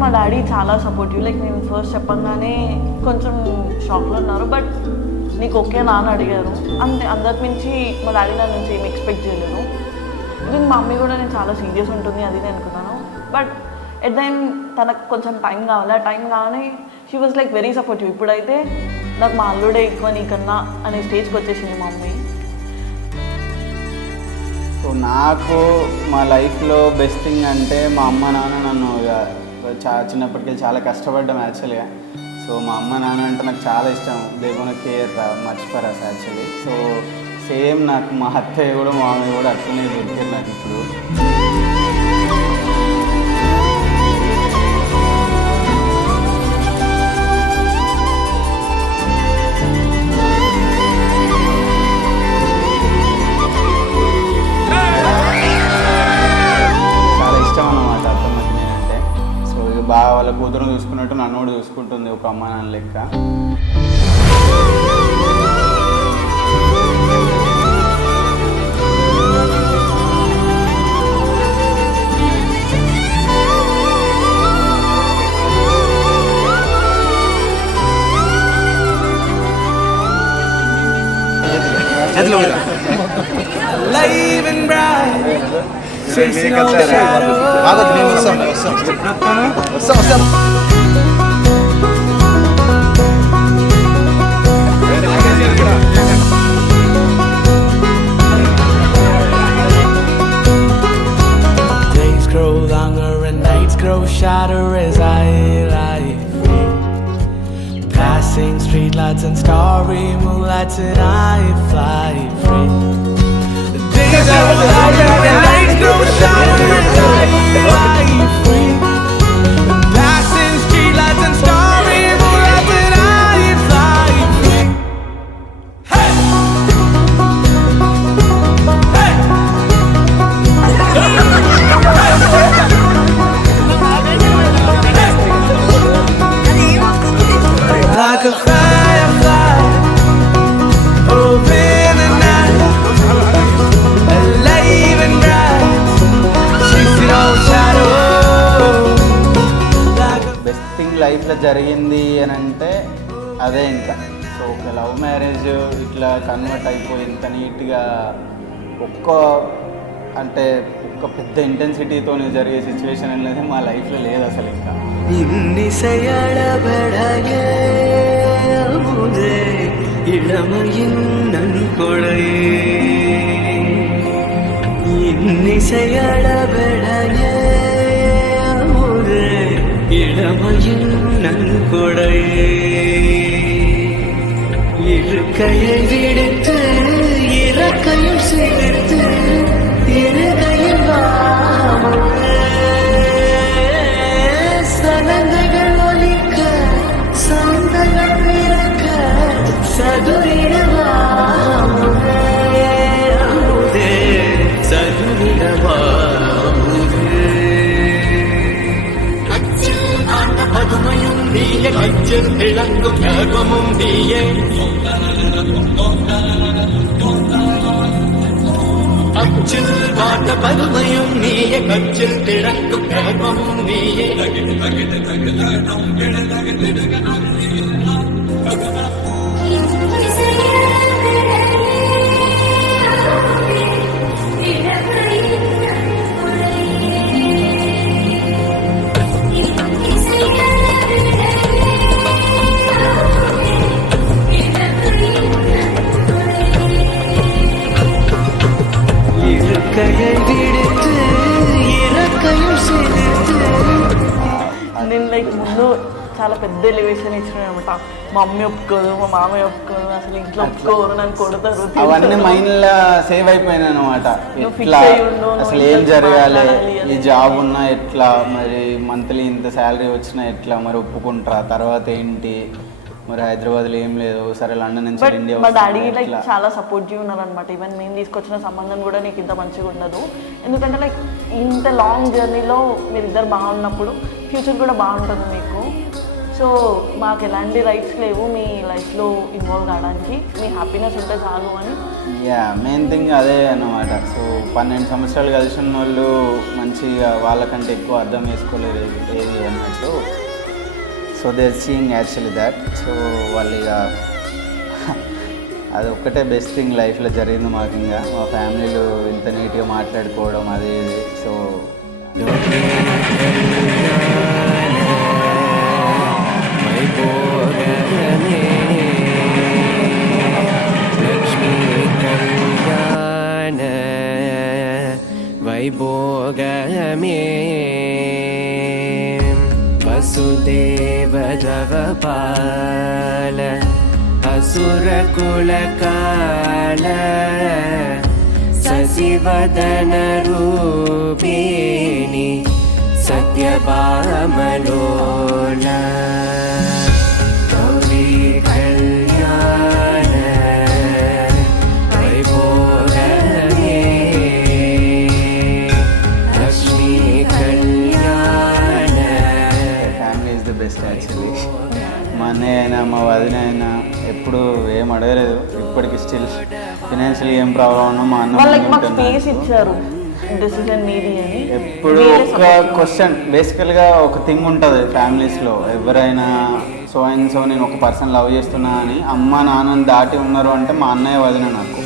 మా డాడీ చాలా supportive. Like నేను ఫస్ట్ చెప్పగానే కొంచెం షాక్లో ఉన్నారు, బట్ నీకు ఓకే నా అని అడిగారు అంతే. అందరి నుంచి మా డాడీ నా నుంచి ఏమి ఎక్స్పెక్ట్ చేయలేదు. ఇంకా మా మమ్మీ కూడా నేను చాలా సీరియస్ ఉంటుంది అది నేను అనుకున్నాను, బట్ ఎట్ ద ఎండ్ తనకు కొంచెం టైం కావాలి. ఆ టైం కాగానే she was like very supportive. ఇప్పుడైతే నాకు మా అల్లుడే ఎక్కువ నీకన్నా అనే స్టేజ్కి వచ్చేసింది మా మమ్మీ. సో నాకు మా లైఫ్లో బెస్ట్ థింగ్ అంటే మా అమ్మ నాన్న నన్ను చిన్నప్పటికీ చాలా కష్టపడ్డాం యాక్చువల్గా. సో మా అమ్మ నాన్న అంటే నాకు చాలా ఇష్టం. They gonna care much for us actually. So same నాకు మా అత్తయ్య కూడా మా మామయ్య కూడా అట్లనే దొరికారు నాకు ఇప్పుడు. బాగా వాళ్ళ కూతురుని చూసుకున్నట్టు నన్ను కూడా చూసుకుంటుంది ఒక అమ్మ నాన్న లెక్క. Days grow longer and nights grow shorter as I lie free. Passing streetlights and starry moonlights and I fly free. Days grow longer and nights grow shorter as I lie free. Passing streetlights and starry moonlights and I fly free. Hey! Hey! Like a firefly, open the night, alive and bright, chasing all shadows. Best thing లైఫ్లో జరిగింది అని అంటే అదే ఇంకా. So ఒక love marriage ఇట్లా convert అయిపోయి ఇంత నీట్గా అంటే ఒక్క పెద్ద ఇంటెన్సిటీతో జరిగే సిచ్యువేషన్ అనేది మా లైఫ్లో లేదు అసలు ఇంకా. இன்னி செயலபடைய அமுதே இளமையின் நன்கொடையே இன்னி செயலபடைய அமுதே இளமையின் நன்கொடையே இருக்கையை விடுத்து இறக்கையும் சேர்த்து இருகையில் வாமுதே சனங்கள் ஒலிக்க சந்தங்கள் பிறக்க சதுரிடவாமுதே அமுதே சதுரிடவாமுதே அச்சில் ஆண்ட பதுமையும் நீயே அச்சில் விளங்கும் ஞாபகமும் நீயே அச்சில் ஆண்ட பதுமையும் நீயே கச்சில் திறக்கும் ஞாபகமும் நீயே இருக்கையை விடுத்து இறக்கையும் சேர்த்து. నేను లైక్ ముందు చాలా పెద్ద ఎలివేషన్ ఇచ్చిన అనమాట. మా మమ్మీ ఒప్పుకోదు, మా మామయ్య ఒప్పుకోదు, అసలు ఇంట్లో ఒప్పుకోరు, నన్ను కొడతారు. అవన్నీ మైండ్లో సేవ్ అయిపోయినాయి అనమాట. ఎట్లా అసలు ఏం జరగాలి, ఈ జాబ్ ఉన్నా ఎట్లా, మరి మంత్లీ ఇంత శాలరీ వచ్చినా ఎట్లా, మరి ఒప్పుకుంటారా, తర్వాత ఏంటి, మరి హైదరాబాద్లో ఏం లేదు, సరే లండన్ నుంచి ఇండియా. మా డాడీ లైక్ చాలా సపోర్టివ్ ఉన్నారనమాట. ఈవెన్ మేము తీసుకొచ్చిన సంబంధం కూడా నీకు ఇంత మంచిగా ఉండదు, ఎందుకంటే లైక్ ఇంత లాంగ్ జర్నీలో మీరిద్దరు బాగున్నప్పుడు ఫ్యూచర్ కూడా బాగుంటుంది మీకు. సో మాకు ఎలాంటి రైట్స్ లేవు మీ లైఫ్లో ఇన్వాల్వ్ కావడానికి, మీ హ్యాపీనెస్ ఉంటే చాలు అని. మెయిన్ థింగ్ అదే అన్నమాట. సో 12 సంవత్సరాలు కలిసి ఉన్న వాళ్ళు మంచిగా వాళ్ళకంటే ఎక్కువ అర్థం చేసుకోలేరు ఏది అన్నట్టు. So they seeing actually that. So వాళ్ళు ఇక అది ఒక్కటే బెస్ట్ థింగ్ లైఫ్లో జరిగింది మాకు. ఇంకా మా ఫ్యామిలీలో ఇంత నీట్గా మాట్లాడుకోవడం అది ఇది. సో వైభోగమే వసుదేవ జగపాల असुरकुलकाल शशिवदन रूपिणी सत्यभामलोल गौरी कल्याण वैभोगमे लक्ष्मी कल्याण. Family is the best actually. మా అన్నయ్య అయినా మా వదిన అయినా ఎప్పుడు ఏం అడగలేదు. ఇప్పటికి స్టిల్ ఫినాన్షియల్ ఏం ప్రాబ్లం ఉన్నా మా అన్న వాళ్ళకి మాకు స్పేస్ ఇచ్చారు, డెసిజన్ నీది అని. ఎప్పుడు ఒక క్వశ్చన్ బేసికల్గా ఒక థింగ్ ఉంటుంది ఫ్యామిలీస్లో, ఎవరైనా సో అండ్ సో నేను ఒక పర్సన్ లవ్ చేస్తున్నా అని అమ్మ నాన్నని దాటి ఉన్నారు అంటే మా అన్నయ్య వదిన నాకు.